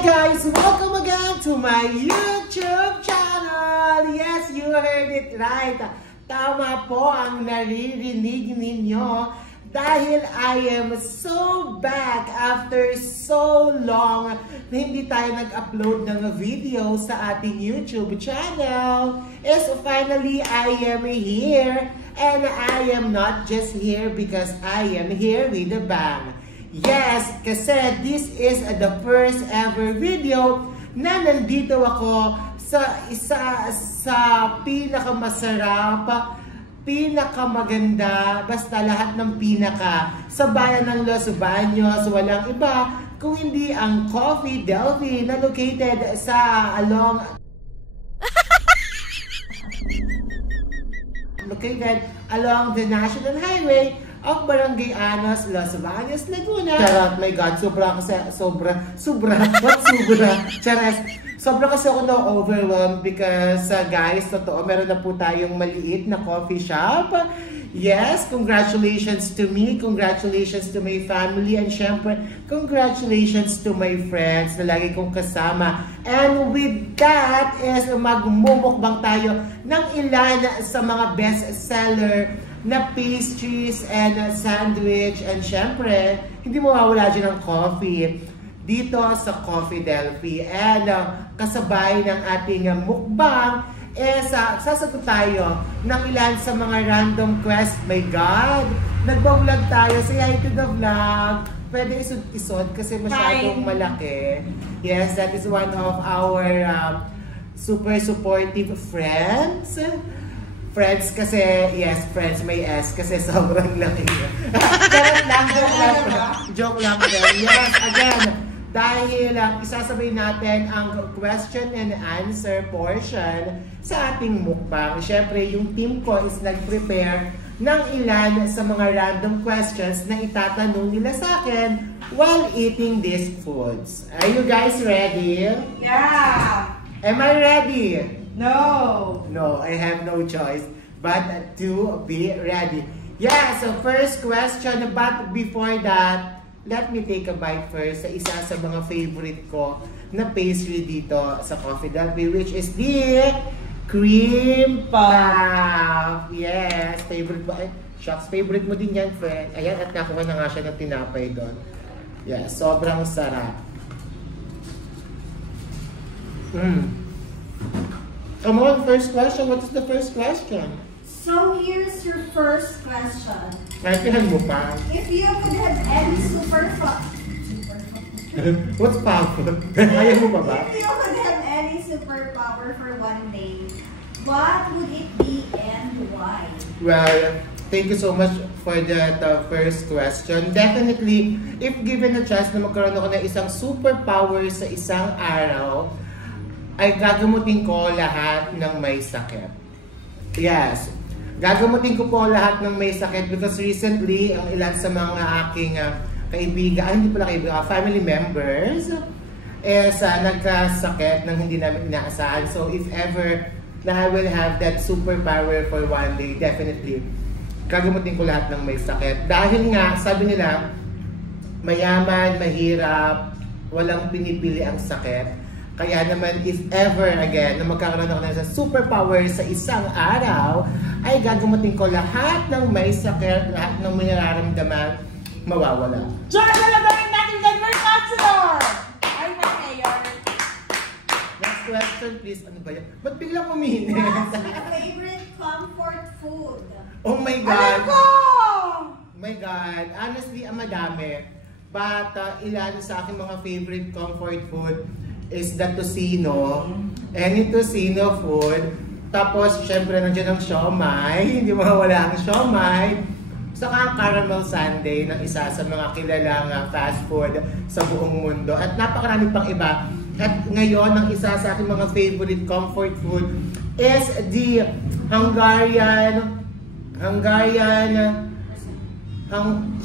Hi guys! Welcome again to my YouTube channel! Yes, you heard it right. Tama po ang naririnig ninyo dahil I am so back after so long na hindi tayo nag-upload ng video sa ating YouTube channel. So finally, I am here. And I am not just here because I am here with a bang. Yes, kasi this is the first ever video na nandito ako sa isa sa pinakamasarap, pinakamaganda, basta lahat ng pinaka sa bayan ng Los Baños. Walang iba kung hindi ang Coffee Delphi na located sa along the National Highway of Barangay Anos, Los Baños, Laguna. Charot, my God, sobra kasi ako na-overwhelmed because, guys, totoo, meron na po tayong maliit na coffee shop. Yes, congratulations to me, congratulations to my family, and syempre, congratulations to my friends na lagi kong kasama. And with that is magmumukbang tayo ng ilan sa mga best-seller na pastries and sandwich, and syempre, hindi mawawala dyan ang coffee dito sa Coffee Delphi. And kasabay ng ating mukbang sasagot tayo ng ilan sa mga random quest. My God! Nagbablog tayo. Say hi to the vlog. Pwede isod-isod kasi masyadong malaki. Yes, that is one of our super supportive friends. Friends kasi, yes, friends may S kasi sobrang laki. Joke lang din. Yes, again, dahil isasabay natin ang question and answer portion sa ating mukbang. Siyempre, yung team ko is nag-prepare ng ilan sa mga random questions na itatanong nila sa akin while eating these foods. Are you guys ready? Yeah! Am I ready? No! No, I have no choice but to be ready. Yeah, so first question, but before that, let me take a bite first sa isa sa mga favorite ko na pastry dito sa Coffee Delphi, which is the cream puff. Yes, favorite mo. Shucks, favorite mo din yan, friend. Ayan, at nakuha na nga siya ng tinapay doon. Yes, sobrang sarap. Come on, first question. What is the first question? So here's your first question. Kailan mo pa? If you could have any What's powerful? Kaya mo pa ba? If you could have any superpower for one day, what would it be and why? Well, thank you so much for that first question. Definitely, if given a chance na magkaroon ako ng isang superpower sa isang araw, ay gagamutin ko lahat ng may sakit. Yes. Gagamutin ko po lahat ng may sakit because recently, ang ilan sa mga aking kaibigan, hindi pala kaibigan, family members, is nagkasakit ng hindi namin inaasahan. So if ever na I will have that superpower for one day, definitely, gagamutin ko lahat ng may sakit. Dahil nga, sabi nila, mayaman, mahirap, walang pinipili ang sakit. Kaya naman, if ever again, na magkakaroon ako ng superpower sa isang araw, ay gagamutin ko lahat ng may sakit, lahat ng may nararamdaman, mawawala. Diyan na lang natin Denver Counselor! Ay, Mayor! Next question, please. Ano ba yan? Ba't biglang umihinit? What's your favorite comfort food? Oh my God! Alam ko! Oh my God! Honestly, madami. But ilan sa aking mga favorite comfort food is the tocino. Any tocino food. Tapos, syempre, nandiyan ang siomai. Hindi mawawala ang siomai. Saka ang caramel sundae ng isa sa mga kilalang fast food sa buong mundo. At napakarami pang iba. At ngayon, ang isa sa aking mga favorite comfort food is the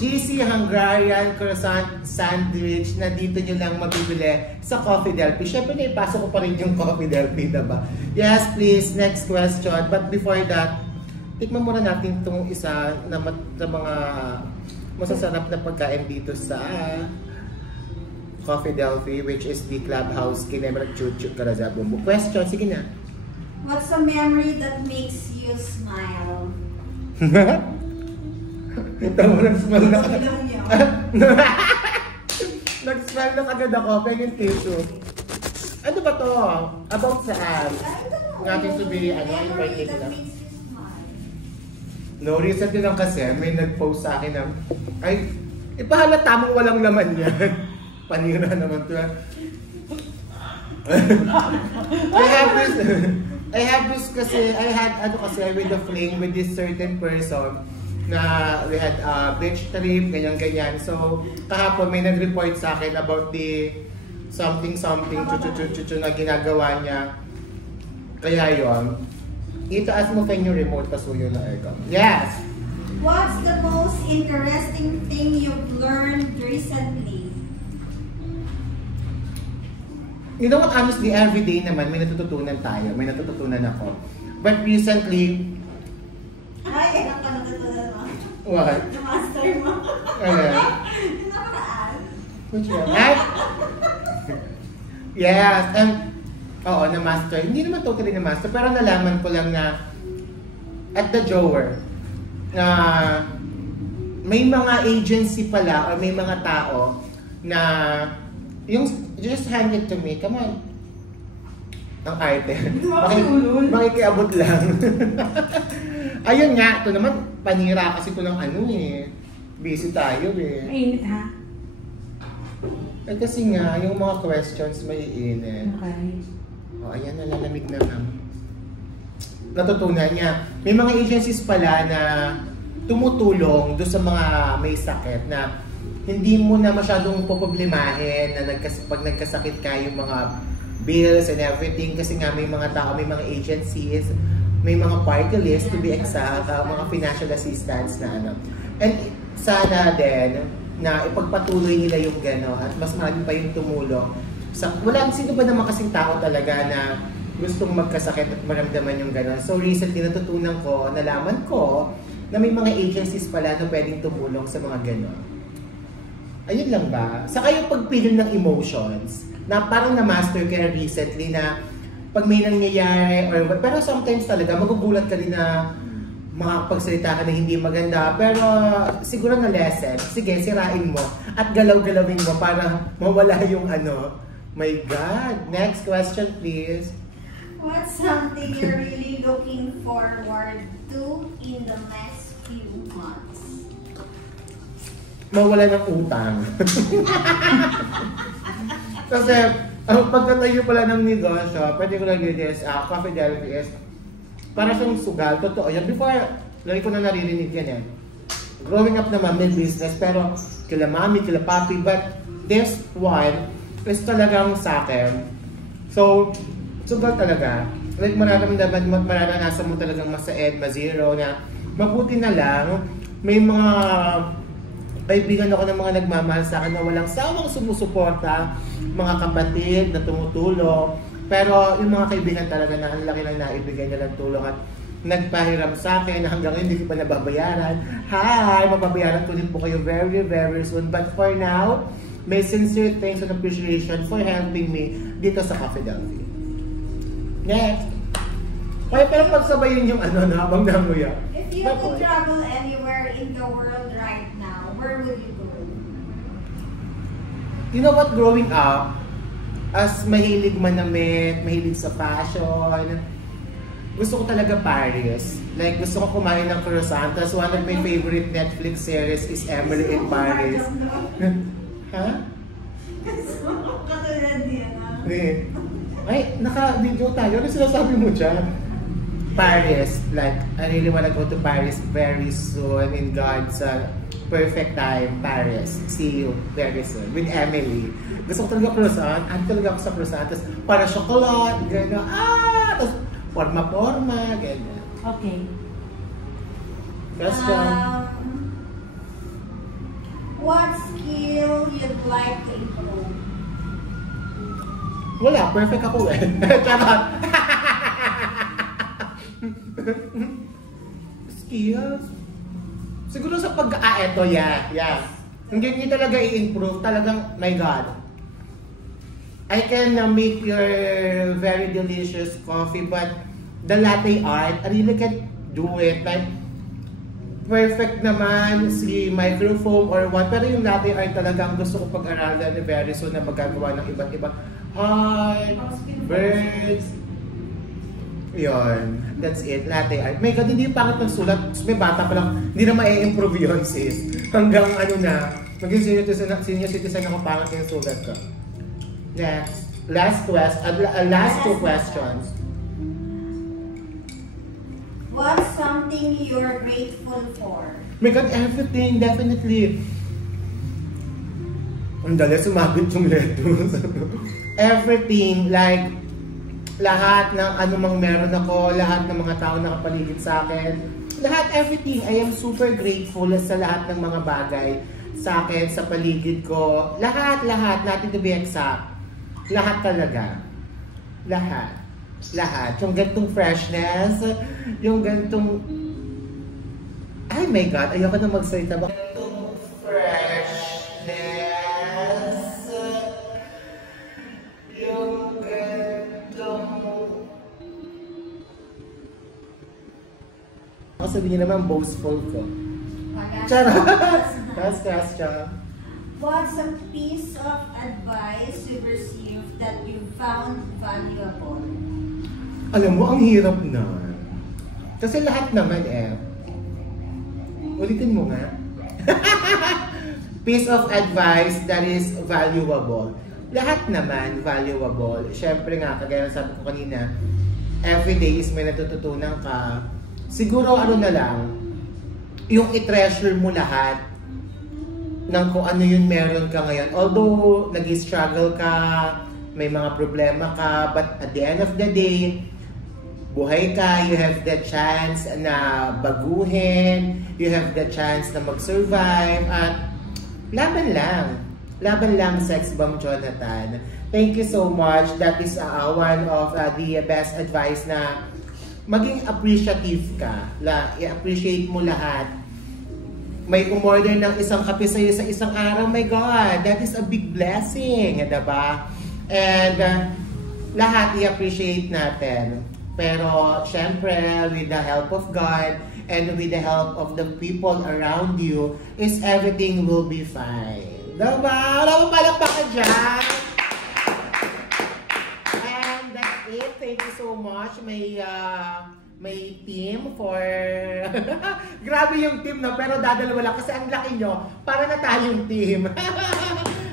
cheesy Hungarian croissant sandwich na dito nyo lang mabibili sa Coffee Delphi. Siyempre, naipasok ko pa rin yung Coffee Delphi, diba? Yes, please. Next question. But before that, tikman muna natin itong isa na mga masasarap na pagkain dito sa Coffee Delphi, which is the clubhouse kinema chuchu karaza bumbu. Question, sige na. What's a memory that makes you smile? Ito mo, nag-smile na Ano lang yun? Nag-smile na agad ako, pengin tissue. Ano ba to? About saan? Ng ating to be, ano, in Memory particular? that makes you smile. No, recently lang kasi, may nag-post sa akin na, ay, ipahalata mong walang laman yan. Panira naman to. I had with a fling with this certain person na we had a beach trip, ganyan-ganyan. So, kahapon may nag-report sa akin about the something, chuchu na ginagawa niya. Kaya yun. Itaas mo pa yung remote, pasuyo na aircon. Yes! What's the most interesting thing you've learned recently? You know what, honestly, every day naman may natututunan tayo, may natututunan ako. But recently, Ay, ilang ka natutunan mo? what? Na-master mo? Ayan. Yung nakaraan? Which one? Ay! Yes, and oo, na-master. Hindi naman totally na-master, pero nalaman ko lang na at the drawer, na may mga agency pala or may mga tao na yung just hand it to me, come on. Ang arte. Makikiabot lang. Ayun nga, ito naman, panira kasi ito ng ano eh. Busy tayo eh. Mainit ha? Eh kasi nga, yung mga questions may init. Okay. O ayan, nalalamig na lang. Natutunan niya. May mga agencies pala na tumutulong doon sa mga may sakit na hindi mo na masyadong poproblemahin na pag nagkasakit ka yung mga bills and everything kasi nga may mga tao, may mga agencies, may mga party list to be exact, mga financial assistance na ano. And sana din na ipagpatuloy nila yung gano'n at mas marami pa yung tumulong. Wala sino ba naman kasing tao talaga na gustong magkasakit at maramdaman yung gano'n. So recently natutunan ko, nalaman ko na may mga agencies pala na pwedeng tumulong sa mga gano'n. Ayun lang ba? Saka yung pagpili ng emotions, na parang na-master ka recently na pag may nangyayari, pero sometimes talaga magugulat ka rin na makakapagsalita ka na hindi maganda, pero siguro na lesson, sige, sirain mo at galaw-galawin mo para mawala yung ano. My God! Next question, please. What's something you're really looking forward to in the next few months? Mawala ng utang. Kasi, pagkatayo pala ng negosyo, pwede ko lang this, Coffee Delphi is para siyang sugal. Totoo yan. Before, lagi ko na naririnig yan eh. Growing up naman, may business, pero kila mami, kila papi, but this one is talagang sa akin. So, sugal talaga. Like, mararanasan mo talagang masaed, mazero na mabuti na lang, may mga kaibigan ako ng mga nagmamahal sa akin na walang sawang sumusuporta, mga kapatid na tumutulong. Pero yung mga kaibigan talaga na ang laki ng naibigay nilang tulong at nagpahiram sa akin na hanggang ngayon hindi ko pa nababayaran. Hi! Mababayaran ko din po kayo very, very soon. But for now, may sincere thanks and appreciation for helping me dito sa Coffee Delphi. Next! Kaya parang pagsabayin yung ano na habang nanguya. If you could travel anywhere in the world right now, where would you go? You know what, growing up, as mahilig manamit, mahilig sa fashion, gusto ko talaga Paris. Like, gusto ko kumain ng croissant. Tapos one of my favorite Netflix series is Emily in Paris. Ha? Katulad niya na. Ay, naka-video tayo. Ano sinasabi mo dyan? Paris. Like, I really wanna go to Paris very soon in God's perfect time. Paris. See you very soon. With Emily. Gusto ko talaga croissant. Ano talaga ako sa croissant. Tapos, para chocolate. Gano'n. Tapos, forma-forma. Gano'n. Okay. Question. What skill you'd like to improve? Wala. Perfect ako eh. Charot. Skills? Siguro sa eto, yeah. Hindi talaga i-improve. Talagang, my God. I can make your very delicious coffee, but the latte art, I really can't do it. Like, perfect naman si microfoam or what, pero yung latte art talagang gusto ko pag-aralan ni very soon na magagawa ng iba't ibang heart, birds. Yun, that's it, latte art. My God, hindi yung pangit ng sulat. May bata pa lang, hindi na ma-improve yun, sis. Hanggang ano na, maging senior citizen ako, pangit yung sulat ko. Next, last two questions. What's something you're grateful for? My God, everything, definitely. Ang dali, sumabit yung lettuce. Everything, like, lahat ng anumang meron ako, lahat ng mga tao nakapaligid sa akin, lahat, everything. I am super grateful sa lahat ng mga bagay sa akin, sa paligid ko. Lahat, nothing to be exact. Lahat talaga. Lahat. Yung gantong freshness, yung gantong... Ay my God, ayoko na magsalita ba? Gantong freshness, yung gantong... Ako sabihin naman, boastful ko. Charot! That's What's a piece of advice you received that you found valuable? Alam mo, ang hirap na. Kasi lahat naman ulitin mo nga. Piece of advice that is valuable. Lahat naman valuable. Siyempre nga, kagaya sabi ko kanina, everyday is may natututunan ka. Siguro ano na lang, yung i-treasure mo lahat ng kung ano yung meron ka ngayon. Although, nag-struggle ka, may mga problema ka, but at the end of the day, buhay ka, you have the chance na baguhin, you have the chance na mag-survive, at laban lang, Sex Bomb Jonathan. Thank you so much. That is one of the best advice na maging appreciative ka, i-appreciate mo lahat. May umorder ng isang kape sa'yo sa isang araw, my God, that is a big blessing, diba? And lahat i-appreciate natin. Pero, syempre, with the help of God and with the help of the people around you, is everything will be fine. Diba? Alam mo, palakpak ka dyan! And that's it. Thank you so much. May team for... Grabe yung team, no? Pero dadalawa lang kasi ang laki nyo. Para na tayong team.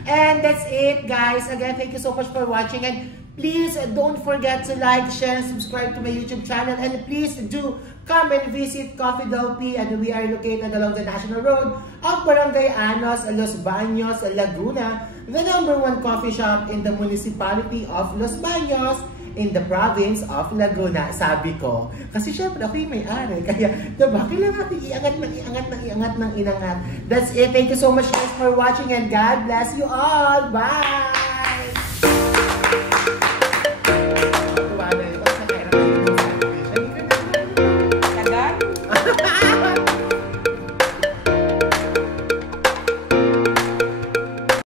And that's it, guys. Again, thank you so much for watching. And please don't forget to like, share, and subscribe to my YouTube channel. And please do come and visit Coffee Del P. And we are located along the National Road of Barangay Anos, Los Baños, Laguna. The #1 coffee shop in the municipality of Los Baños, in the province of Laguna, sabi ko. Kasi syempre, ako yung may-ari. Kaya, diba, kailangan natin iangat ng inangat. That's it. Thank you so much guys for watching and God bless you all. Bye!